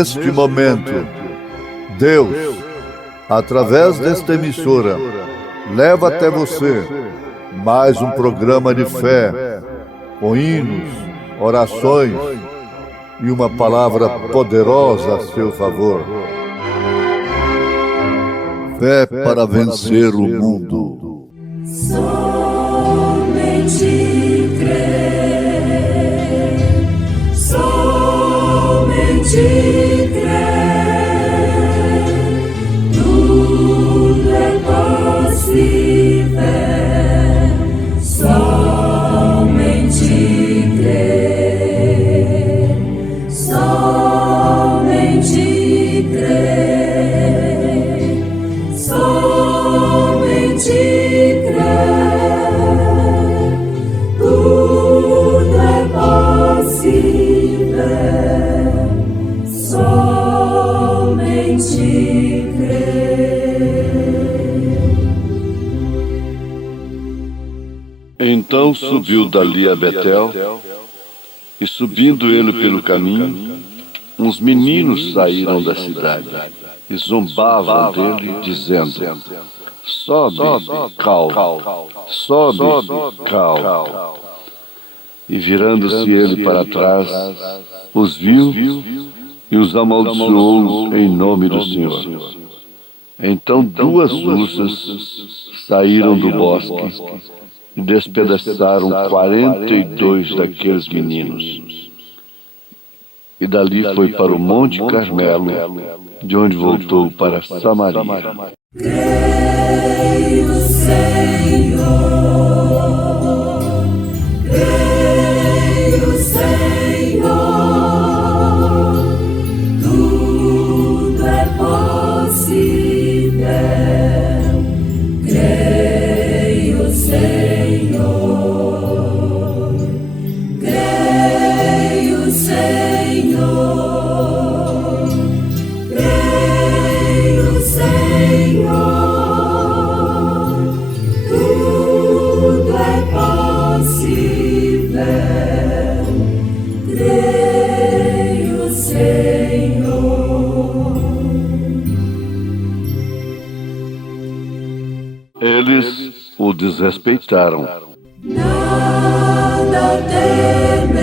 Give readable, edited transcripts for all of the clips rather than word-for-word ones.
neste momento, Deus, através desta emissora, leva até você mais um programa de fé, com hinos, orações e uma palavra poderosa a seu favor. Fé para vencer o mundo. Somente crer, somente crer, tudo é possível. Somente crer, somente crer, somente crer, tudo é possível. Somente crer. Então subiu dali a Betel, e subindo ele pelo caminho, uns meninos saíram da cidade e zombavam dele, dizendo: sobe, cal, sobe, cal. E virando-se ele para trás, os viu e os amaldiçoou em nome do Senhor. Então 2 ursas saíram do bosque e despedaçaram 42 daqueles meninos. E dali foi para o Monte Carmelo, de onde voltou para Samaria. Creio, Senhor, creio, Senhor, tudo é possível. Creio, Senhor, creio, Senhor, creio, Senhor, tudo é possível. Creio, Senhor. Eles o desrespeitaram. Nada temer,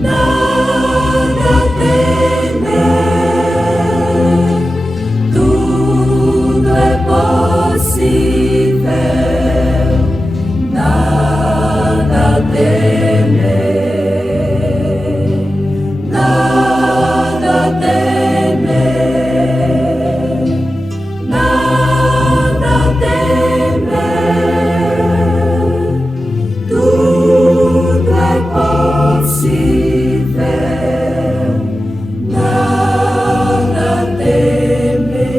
nada temer, tudo é possível. Nada temer, nada temer, nada temer, tudo é possível. Nada temer.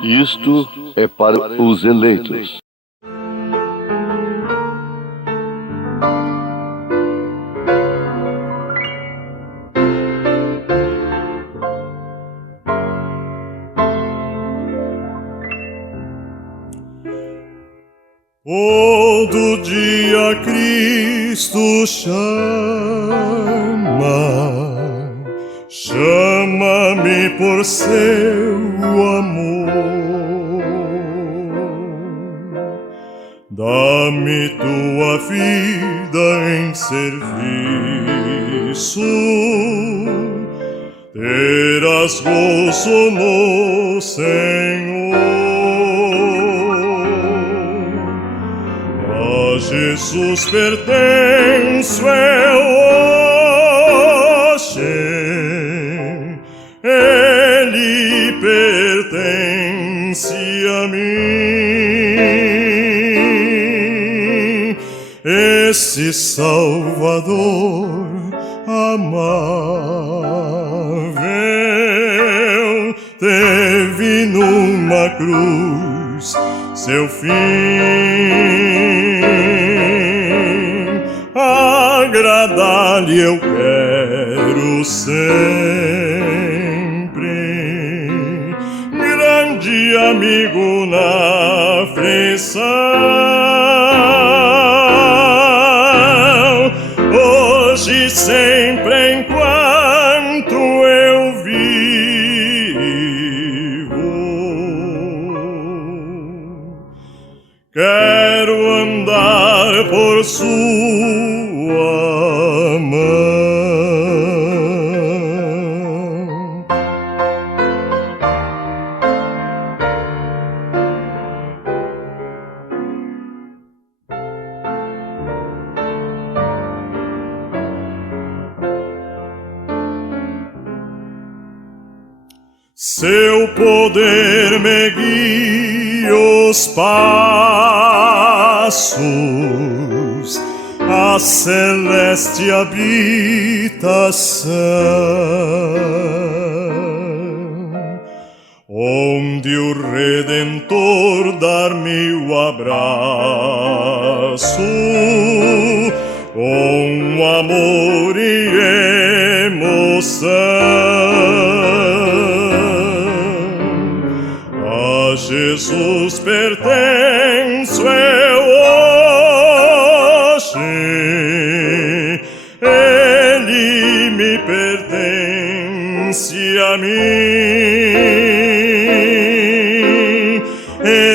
Isto é para os eleitos. Todo dia Cristo chama-me por seu amor. Dá-me tua vida em serviço, terás gozo no Senhor. A Jesus pertenço eu hoje, Ele pertence a mim. Esse Salvador amável teve numa cruz seu fim. Agradar-lhe eu quero sempre, grande amigo na aflição. sempre enquanto eu vivo. Quero andar por sua mão. Seu poder me guia os passos à celeste habitação, onde o Redentor dar-me o abraço com amor e emoção. A Jesus pertenço eu hoje, Ele me pertence a mim,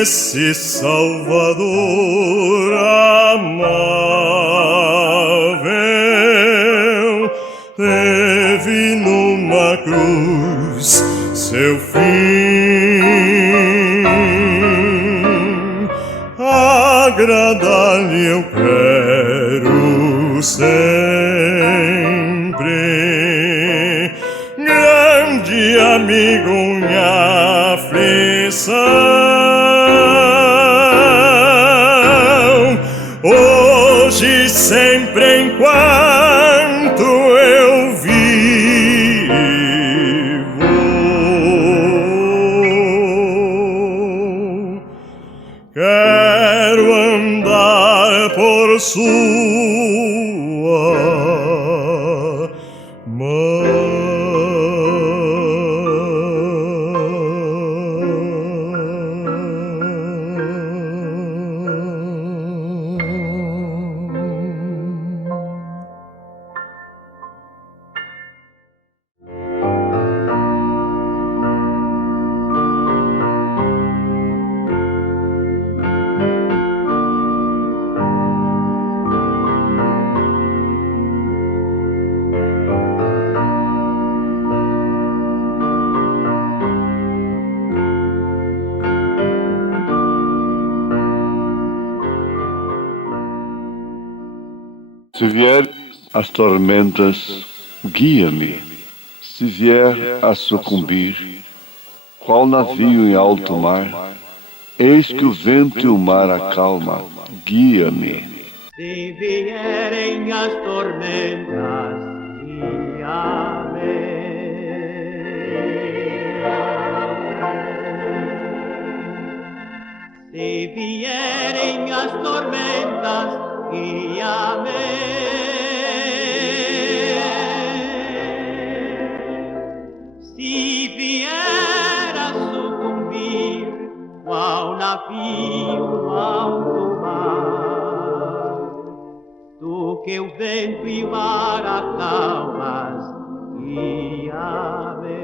esse Salvador amável teve numa cruz seu fim. Agradar-lhe eu quero sempre, grande amigo em aflição. Hoje, sempre, enquanto eu vivo, quero andar por sua Se vier as tormentas, guia-me. Se vier a sucumbir, qual navio em alto mar, eis que o vento e o mar acalma, guia-me. Se vierem as tormentas, guia-me. Se vierem as tormentas, guia-me. Se vier a sucumbir, qual navio alto mar, tu que o vento e o mar acalmas, guia-me.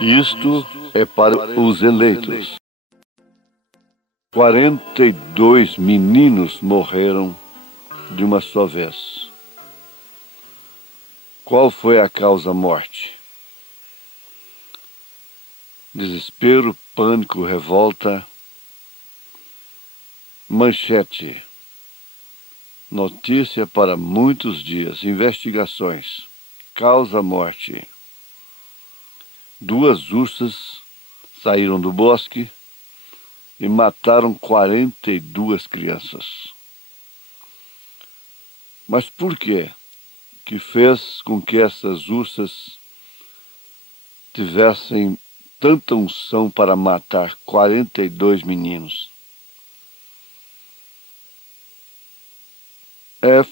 Isto é para os eleitos. 42 meninos morreram de uma só vez. Qual foi a causa-morte? Desespero, pânico, revolta. Manchete. Notícia para muitos dias. Investigações. Causa-morte. 2 ursas saíram do bosque e mataram 42 crianças. Mas por quê? Que fez com que essas ursas tivessem tanta unção para matar 42 meninos?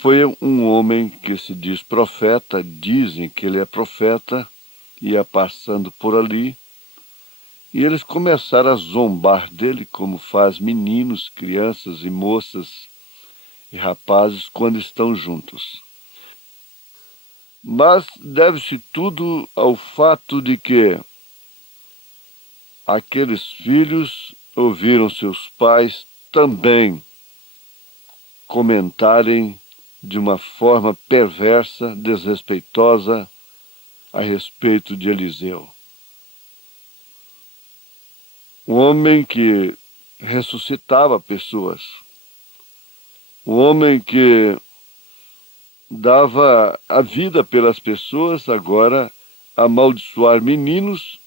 Foi um homem que se diz profeta, dizem que ele é profeta, ia passando por ali, e eles começaram a zombar dele, como faz meninos, crianças e moças e rapazes quando estão juntos. Mas deve-se tudo ao fato de que aqueles filhos ouviram seus pais também comentarem de uma forma perversa, desrespeitosa, a respeito de Eliseu. Um homem que ressuscitava pessoas, um homem que dava a vida pelas pessoas, agora amaldiçoar meninos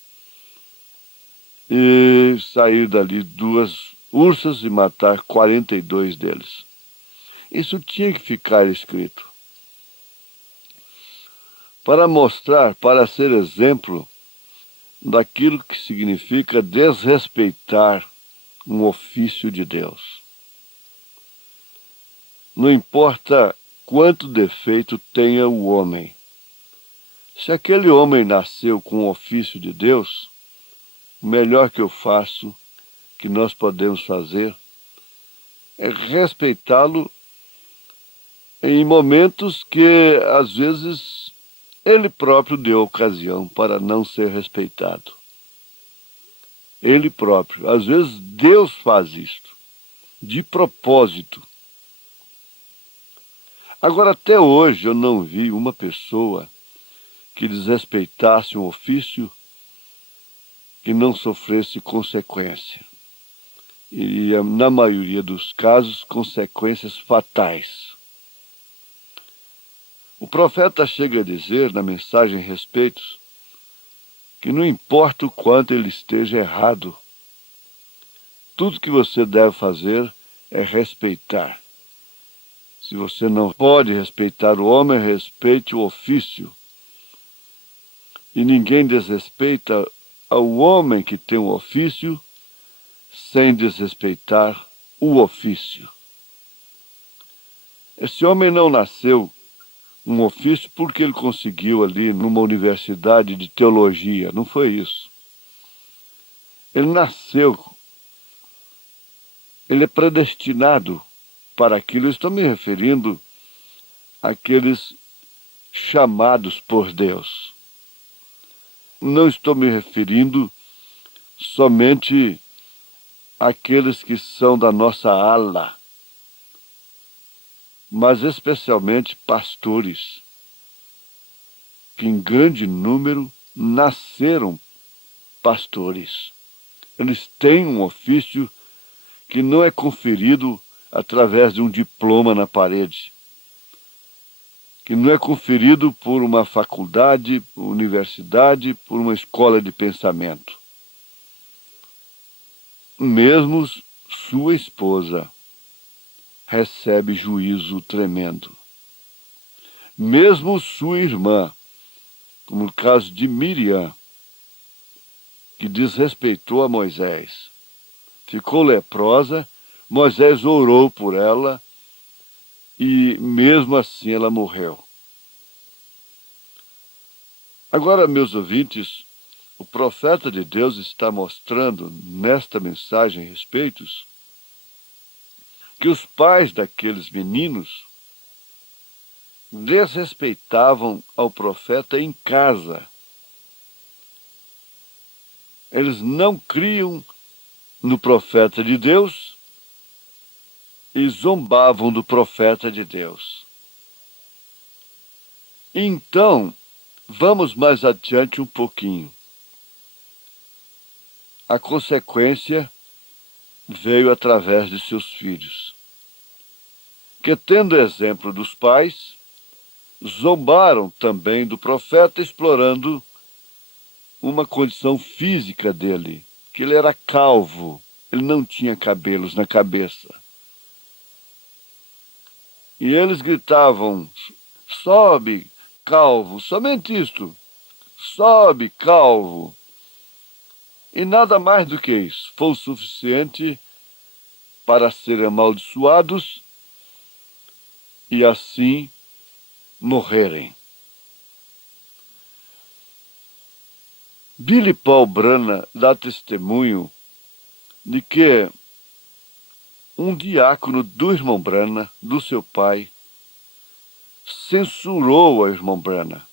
e sair dali 2 ursas e matar 42 deles. Isso tinha que ficar escrito para mostrar, para ser exemplo daquilo que significa desrespeitar um ofício de Deus. Não importa quanto defeito tenha o homem. Se aquele homem nasceu com o ofício de Deus, o melhor que eu faço, que nós podemos fazer, é respeitá-lo em momentos que, às vezes, ele próprio deu ocasião para não ser respeitado. Ele próprio. Às vezes, Deus faz isto, de propósito. Agora, até hoje, eu não vi uma pessoa que desrespeitasse um ofício que não sofresse consequência. E, na maioria dos casos, consequências fatais. O profeta chega a dizer, na mensagem a respeito, que não importa o quanto ele esteja errado, tudo que você deve fazer é respeitar. Se você não pode respeitar o homem, respeite o ofício. E ninguém desrespeita ao homem que tem um ofício sem desrespeitar o ofício. Esse homem não nasceu um ofício porque ele conseguiu ali numa universidade de teologia. Não foi isso. Ele nasceu. Ele é predestinado para aquilo. Eu estou me referindo àqueles chamados por Deus. Não estou me referindo somente àqueles que são da nossa ala, mas especialmente pastores, que em grande número nasceram pastores. Eles têm um ofício que não é conferido através de um diploma na parede, que não é conferido por uma faculdade, por universidade, por uma escola de pensamento. Mesmo sua esposa recebe juízo tremendo. Mesmo sua irmã, como no caso de Miriam, que desrespeitou a Moisés, ficou leprosa, Moisés orou por ela e mesmo assim ela morreu. Agora, meus ouvintes, o profeta de Deus está mostrando nesta mensagem a respeito que os pais daqueles meninos desrespeitavam ao profeta em casa. Eles não criam no profeta de Deus e zombavam do profeta de Deus. Então, vamos mais adiante um pouquinho. A consequência veio através de seus filhos, que, tendo exemplo dos pais, zombaram também do profeta, explorando uma condição física dele, que ele era calvo, ele não tinha cabelos na cabeça. E eles gritavam: sobe, calvo, somente isto, sobe, calvo. E nada mais do que isso foi o suficiente para serem amaldiçoados e assim morrerem. Billy Paul Brana dá testemunho de que um diácono do irmão Brana, do seu pai, censurou a irmã Brana,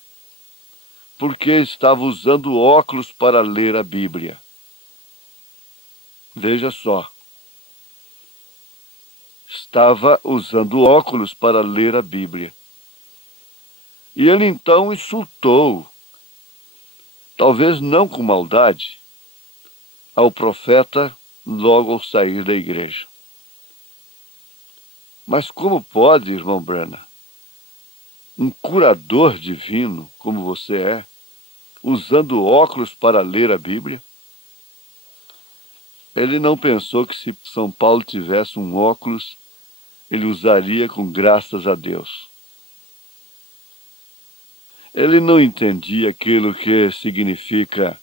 porque estava usando óculos para ler a Bíblia. Veja só. Estava usando óculos para ler a Bíblia. E ele então insultou, talvez não com maldade, ao profeta logo ao sair da igreja. Mas como pode, irmão Brana, um curador divino como você é, usando óculos para ler a Bíblia? Ele não pensou que se São Paulo tivesse um óculos, ele usaria com graças a Deus. Ele não entendia aquilo que significa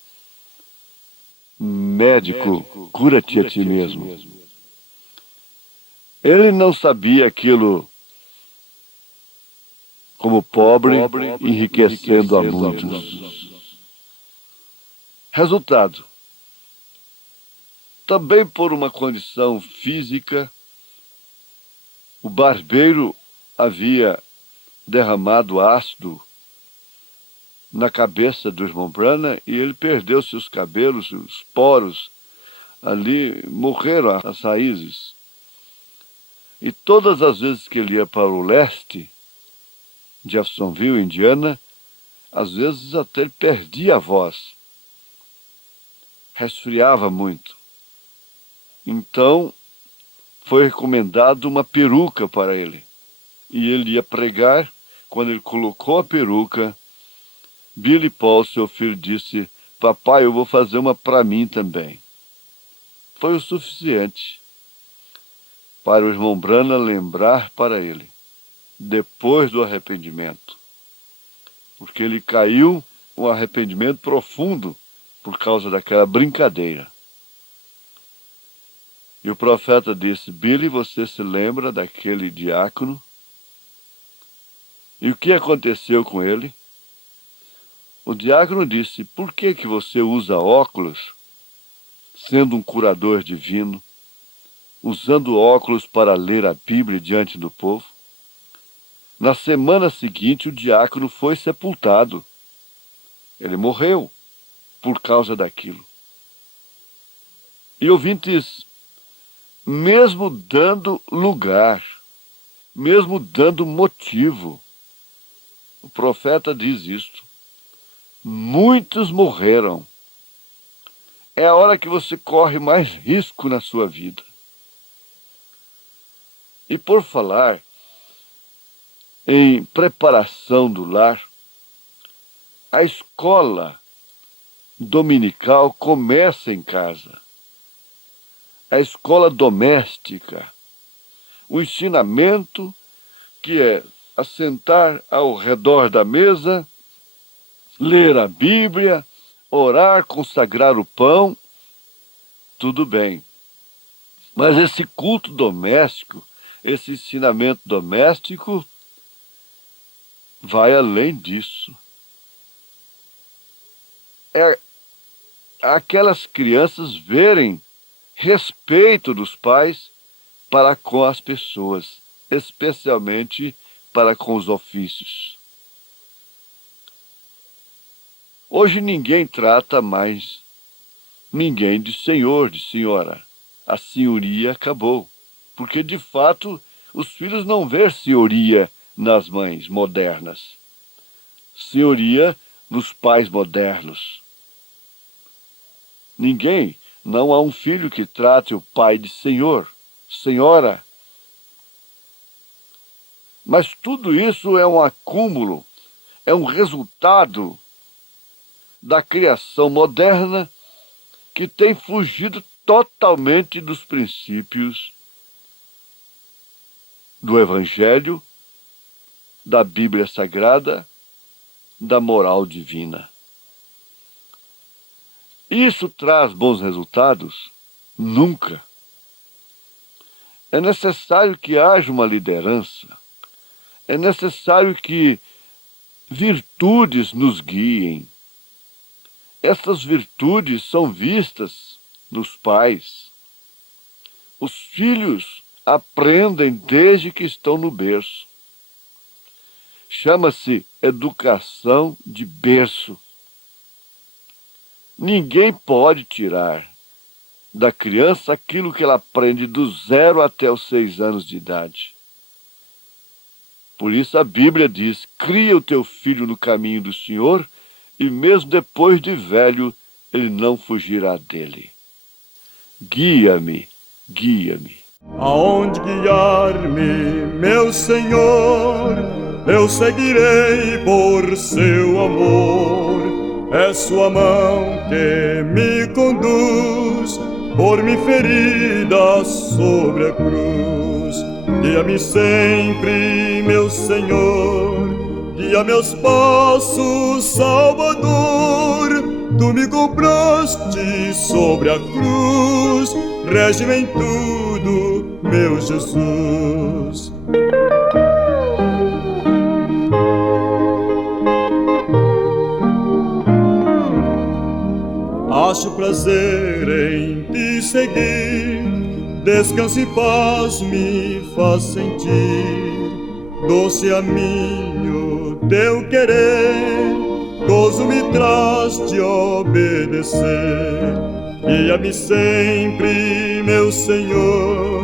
médico, cura-te a ti mesmo. Ele não sabia aquilo como pobre enriquecendo a muitos. Resultado. Também por uma condição física, o barbeiro havia derramado ácido na cabeça do irmão Brana e ele perdeu seus cabelos, os poros ali, morreram as raízes. E todas as vezes que ele ia para o leste, Jeffersonville, Indiana, às vezes até ele perdia a voz, resfriava muito. Então, foi recomendado uma peruca para ele. E ele ia pregar. Quando ele colocou a peruca, Billy Paul, seu filho, disse: papai, eu vou fazer uma para mim também. Foi o suficiente para o irmão Brana lembrar para ele, depois do arrependimento. Porque ele caiu um arrependimento profundo por causa daquela brincadeira. E o profeta disse: Billy, você se lembra daquele diácono? E o que aconteceu com ele? O diácono disse: por que você usa óculos, sendo um curador divino, usando óculos para ler a Bíblia diante do povo? Na semana seguinte, o diácono foi sepultado. Ele morreu por causa daquilo. E ouvintes, mesmo dando lugar, mesmo dando motivo, o profeta diz isto: muitos morreram. É a hora que você corre mais risco na sua vida. E por falar em preparação do lar, a escola dominical começa em casa. A escola doméstica, o ensinamento que é assentar ao redor da mesa, ler a Bíblia, orar, consagrar o pão, tudo bem. Mas esse culto doméstico, esse ensinamento doméstico, vai além disso. É aquelas crianças verem respeito dos pais para com as pessoas, especialmente para com os ofícios. Hoje ninguém trata mais ninguém de senhor, de senhora. A senhoria acabou, porque de fato os filhos não vêem senhoria nas mães modernas, senhoria nos pais modernos. Não há um filho que trate o pai de senhor, senhora. Mas tudo isso é um acúmulo, é um resultado da criação moderna que tem fugido totalmente dos princípios do Evangelho, da Bíblia Sagrada, da moral divina. Isso traz bons resultados? Nunca. É necessário que haja uma liderança. É necessário que virtudes nos guiem. Essas virtudes são vistas nos pais. Os filhos aprendem desde que estão no berço. Chama-se educação de berço. Ninguém pode tirar da criança aquilo que ela aprende do 0 até os 6 anos de idade. Por isso a Bíblia diz: cria o teu filho no caminho do Senhor, e mesmo depois de velho, ele não fugirá dele. Guia-me, guia-me. Aonde guiar-me, meu Senhor, eu seguirei por seu amor. É sua mão que me conduz, por me ferida sobre a cruz. Guia-me sempre, meu Senhor, guia meus passos, Salvador. Tu me compraste sobre a cruz, rege-me em tudo, meu Jesus. Acho prazer em te seguir, descanso e paz me faz sentir. Doce a mim o teu querer, gozo me traz de obedecer. Guia-me sempre, meu Senhor,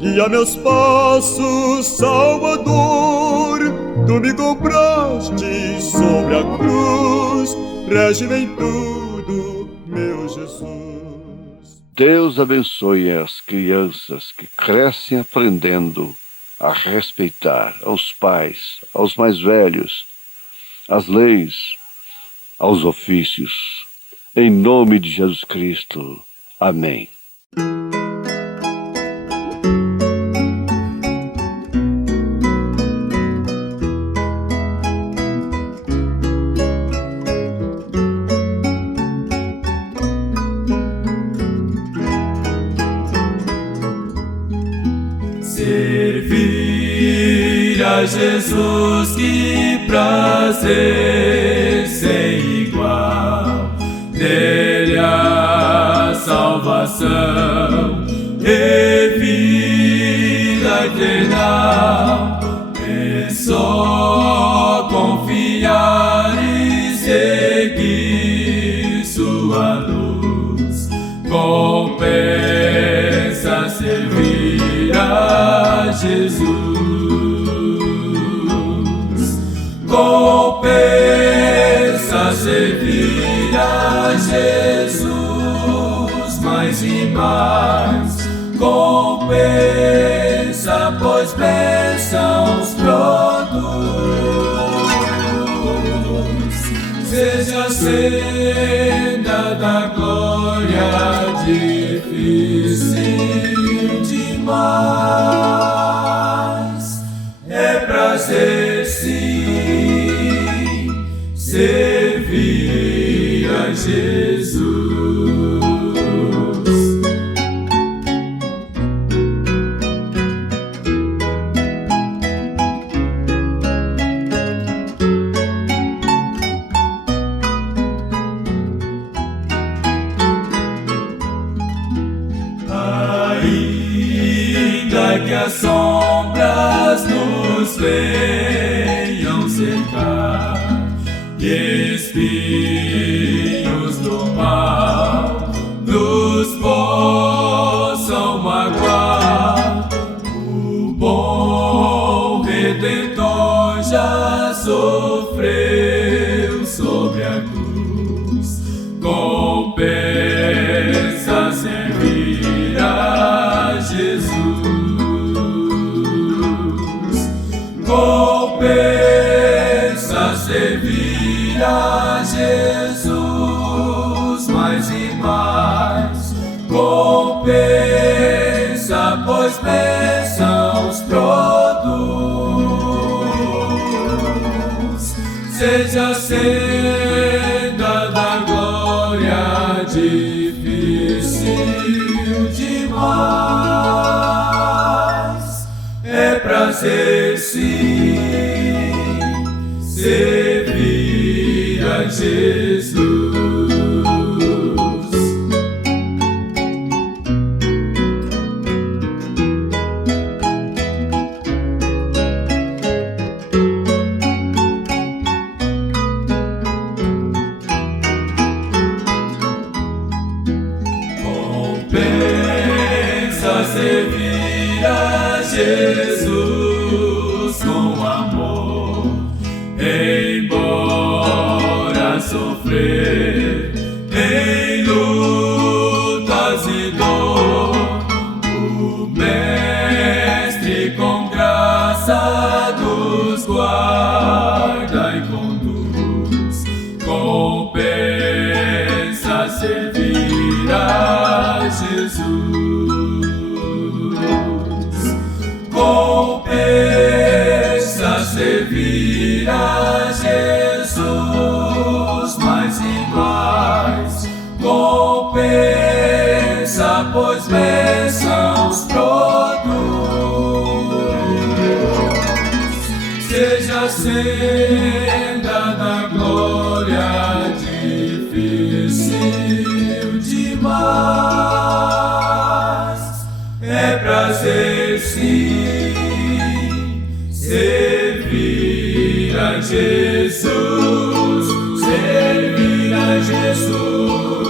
guia meus passos, Salvador. Tu me compraste sobre a cruz, rege-me em tudo, meu Jesus. Deus abençoe as crianças que crescem aprendendo a respeitar aos pais, aos mais velhos, às leis, aos ofícios. Em nome de Jesus Cristo. Amém. Servir a Jesus, que prazer sem igual, nele a salvação e vida eterna. É só confiar e seguir sua luz, compensa servir a Jesus. Compensa servir a Jesus mais e mais. Compensa, pois bênçãos produz. Seja a senda da glória difícil demais. É prazer sim servir a Jesus. Ainda que as sombras nos venham cercar e espinhos do mal nos possam magoar, o bom Redentor já sofreu sobre a cruz. Compensa servir a Jesus. Compensa servir a Jesus mais e mais. Compensa, pois bênçãos produz. Seja a senda da glória difícil demais. É prazer sim servir a Jesus. Jesus com amor, embora sofrer em lutas e dor, o Mestre com graça nos guarda e conduz, compensa servir a Jesus, compensa servir a Jesus mais e mais, compensa, pois bênçãos produz. Seja a senda da glória difícil demais, é prazer sim servir a Jesus, servir a Jesus.